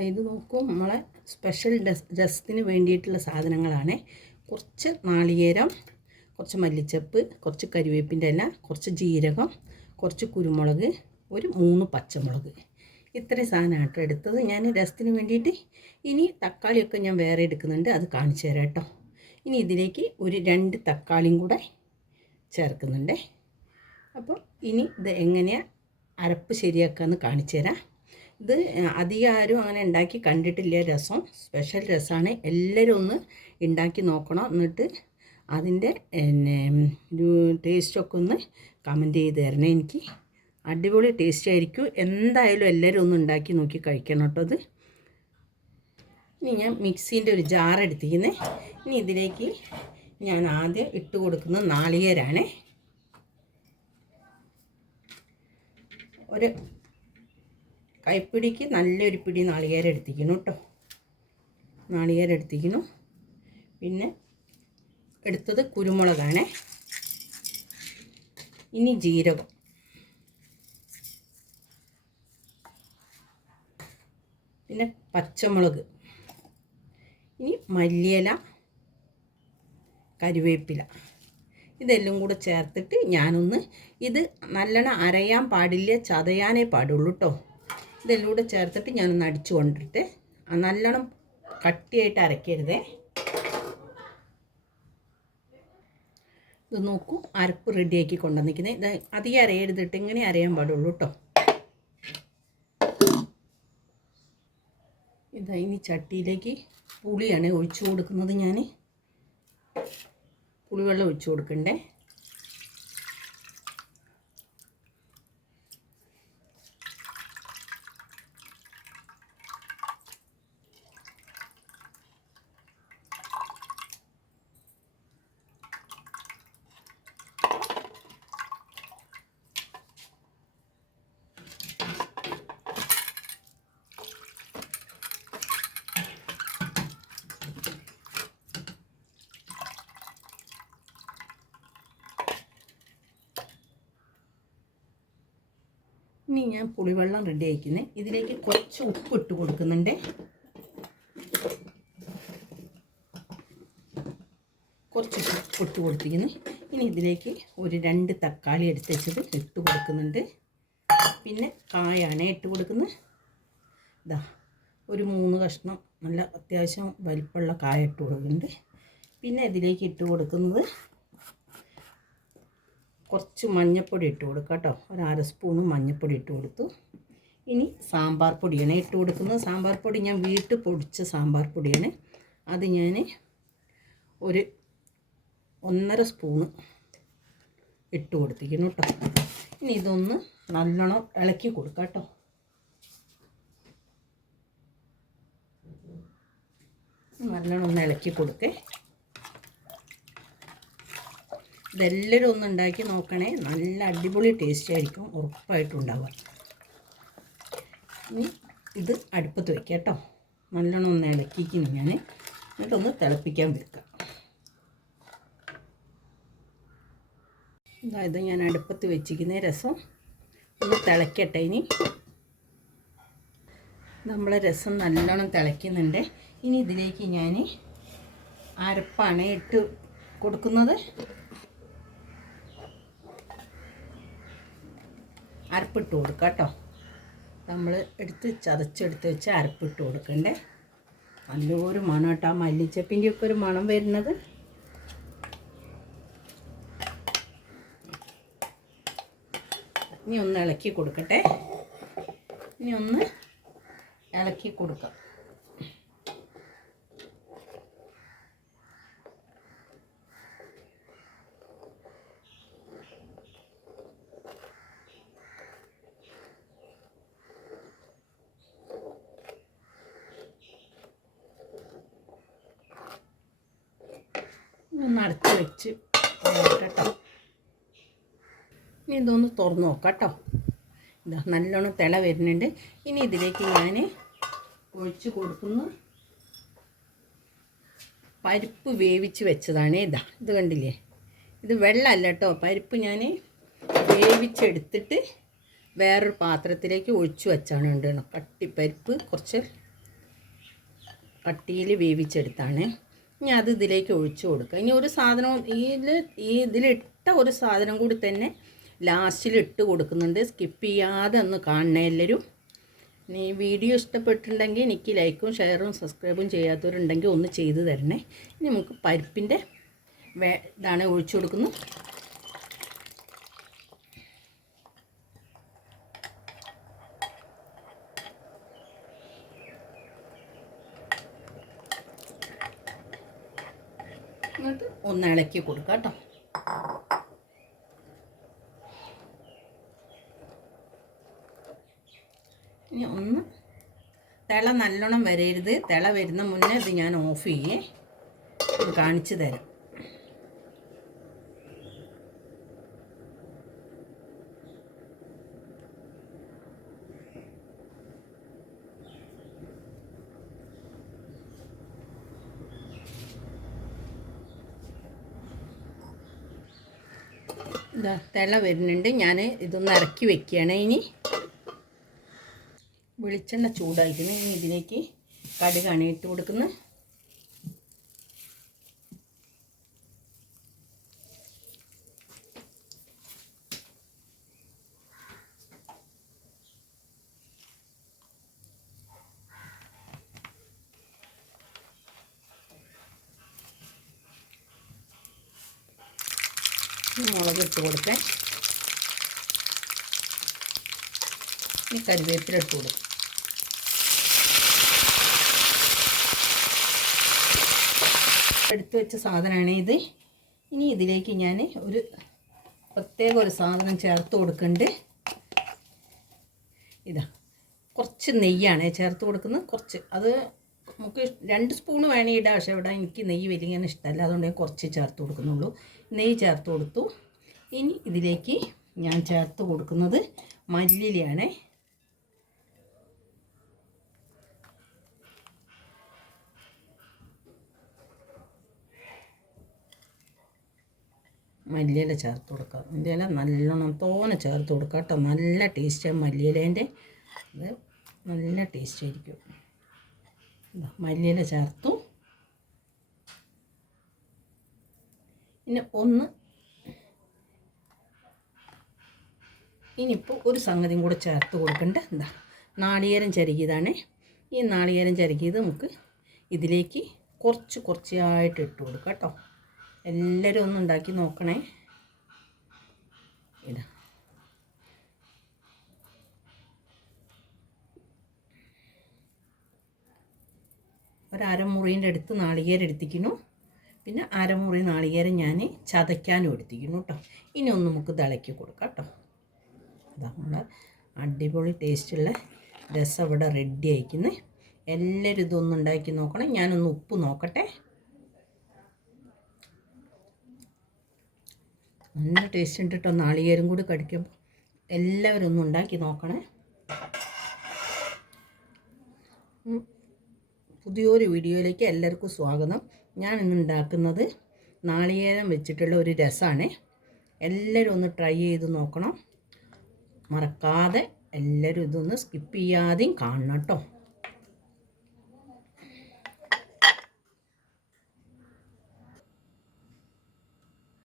ഇത് നോക്കൂ നമ്മളെ സ്പെഷ്യൽ രസത്തിന് വേണ്ടിയിട്ടുള്ള സാധനങ്ങളാണ്. കുറച്ച് നാളികേരം കുറച്ച് മല്ലിച്ചപ്പ് കുറച്ച് കരിവേപ്പിന്റെ ഇല കുറച്ച് ജീരകം കുറച്ച് കുരുമുളക് ഒരു മൂന്ന് പച്ചമുളക്. ഇത്രയും സാധനമായിട്ട് എടുത്തത്. ഞാൻ രസത്തിന് വേണ്ടിയിട്ട് ഇനി തക്കാളിയൊക്കെ ഞാൻ വേറെ എടുക്കുന്നുണ്ട്. അത് കാണിച്ചു തരാം കേട്ടോ. ഇനി ഇതിലേക്ക് ഒരു രണ്ട് തക്കാളിയും കൂടെ ചേർക്കുന്നുണ്ട്. അപ്പോൾ ഇനി ഇത് എങ്ങനെയാണ് അരപ്പ് ശരിയാക്കുക എന്ന് കാണിച്ചു തരാം. ഇത് അധികം ആരും അങ്ങനെ ഉണ്ടാക്കി കണ്ടിട്ടില്ല രസം. സ്പെഷ്യൽ രസമാണ് എല്ലാവരും ഒന്ന് ഉണ്ടാക്കി നോക്കണം. എന്നിട്ട് അതിന്റെ പിന്നെ ടേസ്റ്റൊക്കെ ഒന്ന് കമന്റ് ചെയ്ത് തരണേ എനിക്ക്. അടിപൊളി ടേസ്റ്റ് ആയിരിക്കും. എന്തായാലും എല്ലാവരും ഒന്ന് ഉണ്ടാക്കി നോക്കി കഴിക്കണം കേട്ടോ അത് ഇനി ഞാൻ മിക്സീന്റെ ഒരു ജാർ എടുത്തിരിക്കുന്നത് ഇനി ഇതിലേക്ക് ഞാൻ ആദ്യം ഇട്ട് കൊടുക്കുന്ന നാളികേരാണേ. ഒരു കൈപ്പിടിക്ക് നല്ലൊരു പിടി നാളികേരം എടുത്തിക്കണം കേട്ടോ. നാളികേരം എടുത്തിക്കണം പിന്നെ എടുത്തത് കുരുമുളകാണേ. ഇനി ജീരകം. പിന്നെ പച്ചമുളക്. ഇനി മല്ലിയില കരുവേപ്പില ഇതെല്ലാം കൂടെ ചേർത്തിട്ട് ഞാനൊന്ന് ഇത് നല്ലോണം അരയാൻ പാടില്ല? ചതയാനേ പാടുള്ളൂ കേട്ടോ. ഇതെല്ലാം കൂടെ ചേർത്തിട്ട് ഞാനൊന്ന് അടിച്ചു കൊണ്ടിട്ട് നല്ലോണം കട്ടിയായിട്ട് അരയ്ക്കരുതേ. ഇത് നോക്കൂ അരപ്പ് റെഡിയാക്കി കൊണ്ടുവന്നിരിക്കുന്നത് ഇത് അധികം അരയരുതിട്ട് ഇങ്ങനെ അരയാൻ പാടുള്ളൂ കേട്ടോ. ഇതാ ഇനി ചട്ടിയിലേക്ക് പുളിയാണ് ഒഴിച്ചു കൊടുക്കുന്നത് ഞാൻ പുളിവെള്ളം ഒഴിച്ചു കൊടുക്കണ്ടേ. ഇനി ഞാൻ പുളിവെള്ളം റെഡി ആക്കുന്നത് ഇതിലേക്ക് കുറച്ച് ഉപ്പ് ഇട്ട് കൊടുക്കുന്നുണ്ട്. കുറച്ച് ഉപ്പ് ഇട്ട് കൊടുത്തിരിക്കുന്നു. ഇനി ഇതിലേക്ക് ഒരു രണ്ട് തക്കാളി എടുത്ത് വെച്ചത് ഇട്ട് കൊടുക്കുന്നുണ്ട്. പിന്നെ കായാണ് ഇട്ട് കൊടുക്കുന്നത് ഇതാ ഒരു മൂന്ന് കഷ്ണം നല്ല അത്യാവശ്യം വലിപ്പമുള്ള കായ ഇട്ട് കൊടുക്കുന്നുണ്ട്. പിന്നെ ഇതിലേക്ക് ഇട്ട് കൊടുക്കുന്നത് കുറച്ച് മഞ്ഞൾപ്പൊടി ഇട്ട് കൊടുക്കുക കേട്ടോ. ഒരു അര സ്പൂണ് മഞ്ഞൾപ്പൊടി ഇട്ട് കൊടുത്തു. ഇനി സാമ്പാർ പൊടിയാണ് ഇട്ട് കൊടുക്കുന്നത്. സാമ്പാർ പൊടി ഞാൻ വീട്ടിൽ പൊടിച്ച സാമ്പാർ പൊടിയാണ്. അത് ഞാൻ ഒരു ഒന്നര സ്പൂണ് ഇട്ട് കൊടുത്തിരിക്കുന്നു കേട്ടോ. ഇനി ഇതൊന്ന് നല്ലോണം ഇളക്കി കൊടുക്കാം കേട്ടോ. നല്ലോണം ഒന്ന് ഇളക്കി കൊടുക്കേ. ഇതെല്ലാവരും ഒന്ന് ഉണ്ടാക്കി നോക്കണേ. നല്ല അടിപൊളി ടേസ്റ്റ് ആയിരിക്കും ഉറപ്പായിട്ടും ഉണ്ടാവുക ഇനി ഇത് അടുപ്പത്ത് വയ്ക്കുക കേട്ടോ. നല്ലോണം ഒന്ന് ഇളക്കിക്കുന്നു ഞാൻ എന്നിട്ടൊന്ന് തിളപ്പിക്കാൻ വെക്കാം. അതായത് ഞാൻ അടുപ്പത്ത് വെച്ചിരിക്കുന്ന രസം ഒന്ന് തിളക്കട്ടെ ഇനി. നമ്മളെ രസം നല്ലോണം തിളയ്ക്കുന്നുണ്ട്. ഇനി ഇതിലേക്ക് ഞാൻ അരപ്പാണ് ഇട്ട് കൊടുക്കുന്നത്. അരപ്പിട്ട് കൊടുക്കുക കേട്ടോ. നമ്മൾ എടുത്ത് ചതച്ചെടുത്ത് വെച്ച് അരപ്പിട്ട് കൊടുക്കണ്ടേ? നല്ലൊരു മണം കേട്ടോ. ആ മല്ലിച്ചപ്പിന്റെ ഒക്കെ ഒരു മണം വരുന്നത്. ഇനി ഒന്ന് ഇളക്കി കൊടുക്കട്ടെ. ഇനി ഒന്ന് ഇളക്കി കൊടുക്കാം. ഒന്ന് അടച്ച് വെച്ച് കേട്ടോ ഇനി ഇതൊന്ന് തുറന്ന് നോക്കാം കേട്ടോ ഇതാ നല്ലോണം തിള വരുന്നുണ്ട്. ഇനി ഇതിലേക്ക് ഞാൻ ഒഴിച്ച് കൊടുക്കുന്നു. പരിപ്പ് വേവിച്ച് വെച്ചതാണ് ഇതാ. ഇത് കണ്ടില്ലേ? ഇത് വെള്ളമല്ല കേട്ടോ. പരിപ്പ് ഞാൻ വേവിച്ചെടുത്തിട്ട് വേറൊരു പാത്രത്തിലേക്ക് ഒഴിച്ചു വെച്ചാണ് കട്ടി കട്ടിപ്പരിപ്പ് കുറച്ച് കട്ടിയിൽ വേവിച്ചെടുത്താണ്. ഇനി അത് ഇതിലേക്ക് ഒഴിച്ചു കൊടുക്കുക. ഇനി ഒരു സാധനവും ഇതിൽ ഈ ഇതിലിട്ട ഒരു സാധനം കൂടി തന്നെ ലാസ്റ്റിൽ ഇട്ട് കൊടുക്കുന്നുണ്ട്. സ്കിപ്പ് ചെയ്യാതെ ഒന്ന് കാണണേ എല്ലാവരും ഇനി വീഡിയോ ഇഷ്ടപ്പെട്ടിട്ടുണ്ടെങ്കിൽ എനിക്ക് ലൈക്കും ഷെയറും സബ്സ്ക്രൈബും ചെയ്യാത്തവരുണ്ടെങ്കിൽ ഒന്ന് ചെയ്തു തരണേ. ഇനി നമുക്ക് പരിപ്പിന്റെ വേ ഇതാണ് ഒഴിച്ചു കൊടുക്കുന്നത് എന്നിട്ട് ഒന്ന് ഇളക്കി കൊടുക്കാം കേട്ടോ. ഇനി ഒന്ന് തിള നല്ലോണം വരരുത്. തിള വരുന്ന മുന്നേ ഇത് ഞാൻ ഓഫ് ചെയ്യേ. കാണിച്ചു തരാം. ഇതാ തിള വരുന്നുണ്ട്. ഞാൻ ഇതൊന്ന് ഇറക്കി വെക്കുകയാണ് ഇനി. വെളിച്ചെണ്ണ ചൂടായിരിക്കുന്നു ഇനി ഇതിലേക്ക് കടുകാണ് ഇട്ട് കൊടുക്കുന്നത്. മുളക് ഇട്ട് കൊടുക്കാൻ ഈ കരുവേപ്പില ഇട്ട് കൊടുക്കും എടുത്തു വെച്ച സാധനമാണ് ഇത്. ഇനി ഇതിലേക്ക് ഞാൻ ഒരു പ്രത്യേക ഒരു സാധനം ചേർത്ത് കൊടുക്കുന്നുണ്ട് ഇതാ കുറച്ച് നെയ്യാണ് ചേർത്ത് കൊടുക്കുന്നത്. കുറച്ച് അത് നമുക്ക് രണ്ട് സ്പൂൺ വേണേ ഇടാം. പക്ഷേ ഇവിടെ എനിക്ക് നെയ്യ് വലിയ ഇഷ്ടമല്ല. അതുകൊണ്ട് ഞാൻ കുറച്ച് ചേർത്ത് കൊടുക്കുന്നുള്ളൂ. നെയ്യ് ചേർത്ത് കൊടുത്തു. ഇനി ഇതിലേക്ക് ഞാൻ ചേർത്ത് കൊടുക്കുന്നത് മല്ലിയിലയാണേ. മല്ലിയില ചേർത്ത് കൊടുക്കുക. മല്ലിയില നല്ലോണം തോനെ ചേർത്ത് കൊടുക്കുക കേട്ടോ. നല്ല ടേസ്റ്റാണ് മല്ലിയിലേന്റെ. അത് നല്ല ടേസ്റ്റ് ആയിരിക്കും. മല്ലിയില ചേർത്തു. പിന്നെ ഒന്ന് ഇനിയിപ്പോൾ ഒരു സംഗതിയും കൂടെ ചേർത്ത് കൊടുക്കേണ്ട? എന്താ? നാളികേരം ചരുകിയതാണ്. ഈ നാളികേരം ചരുകിയത് നമുക്ക് ഇതിലേക്ക് കുറച്ച് കുറച്ചായിട്ട് ഇട്ട് കൊടുക്കാം കേട്ടോ. എല്ലാവരും ഒന്ന് ഉണ്ടാക്കി നോക്കണേ. ഇതാ. ഒരു അരമുറീന്റെ അടുത്ത് നാളികേരം എടുത്തിക്കുന്നു പിന്നെ അരമുറി നാളികേരം ഞാൻ ചതയ്ക്കാനും എടുത്തിരിക്കുന്നു കേട്ടോ ഇനി ഒന്ന് നമുക്ക് തിളക്കി കൊടുക്കാം കേട്ടോ അതാ അടിപൊളി ടേസ്റ്റുള്ള രസം ഇവിടെ റെഡി ആയിക്കുന്നത് എല്ലാവരും ഇതൊന്ന് ഉണ്ടാക്കി നോക്കണം. ഞാനൊന്ന് ഉപ്പ് നോക്കട്ടെ. നല്ല ടേസ്റ്റ് ഉണ്ട് കേട്ടോ നാളികേരം കൂടി കടിക്കുമ്പോൾ എല്ലാവരും ഒന്ന് ഉണ്ടാക്കി നോക്കണേ. പുതിയൊരു വീഡിയോയിലേക്ക് എല്ലാവർക്കും സ്വാഗതം. ഞാൻ ഇന്ന് ഉണ്ടാക്കുന്നത് നാളികേരം വെച്ചിട്ടുള്ള ഒരു രസമാണ്. എല്ലാവരും ഒന്ന് ട്രൈ ചെയ്ത് നോക്കണം. മറക്കാതെ എല്ലാവരും ഇതൊന്ന് സ്കിപ്പ് ചെയ്യാതെയും കാണണം കേട്ടോ.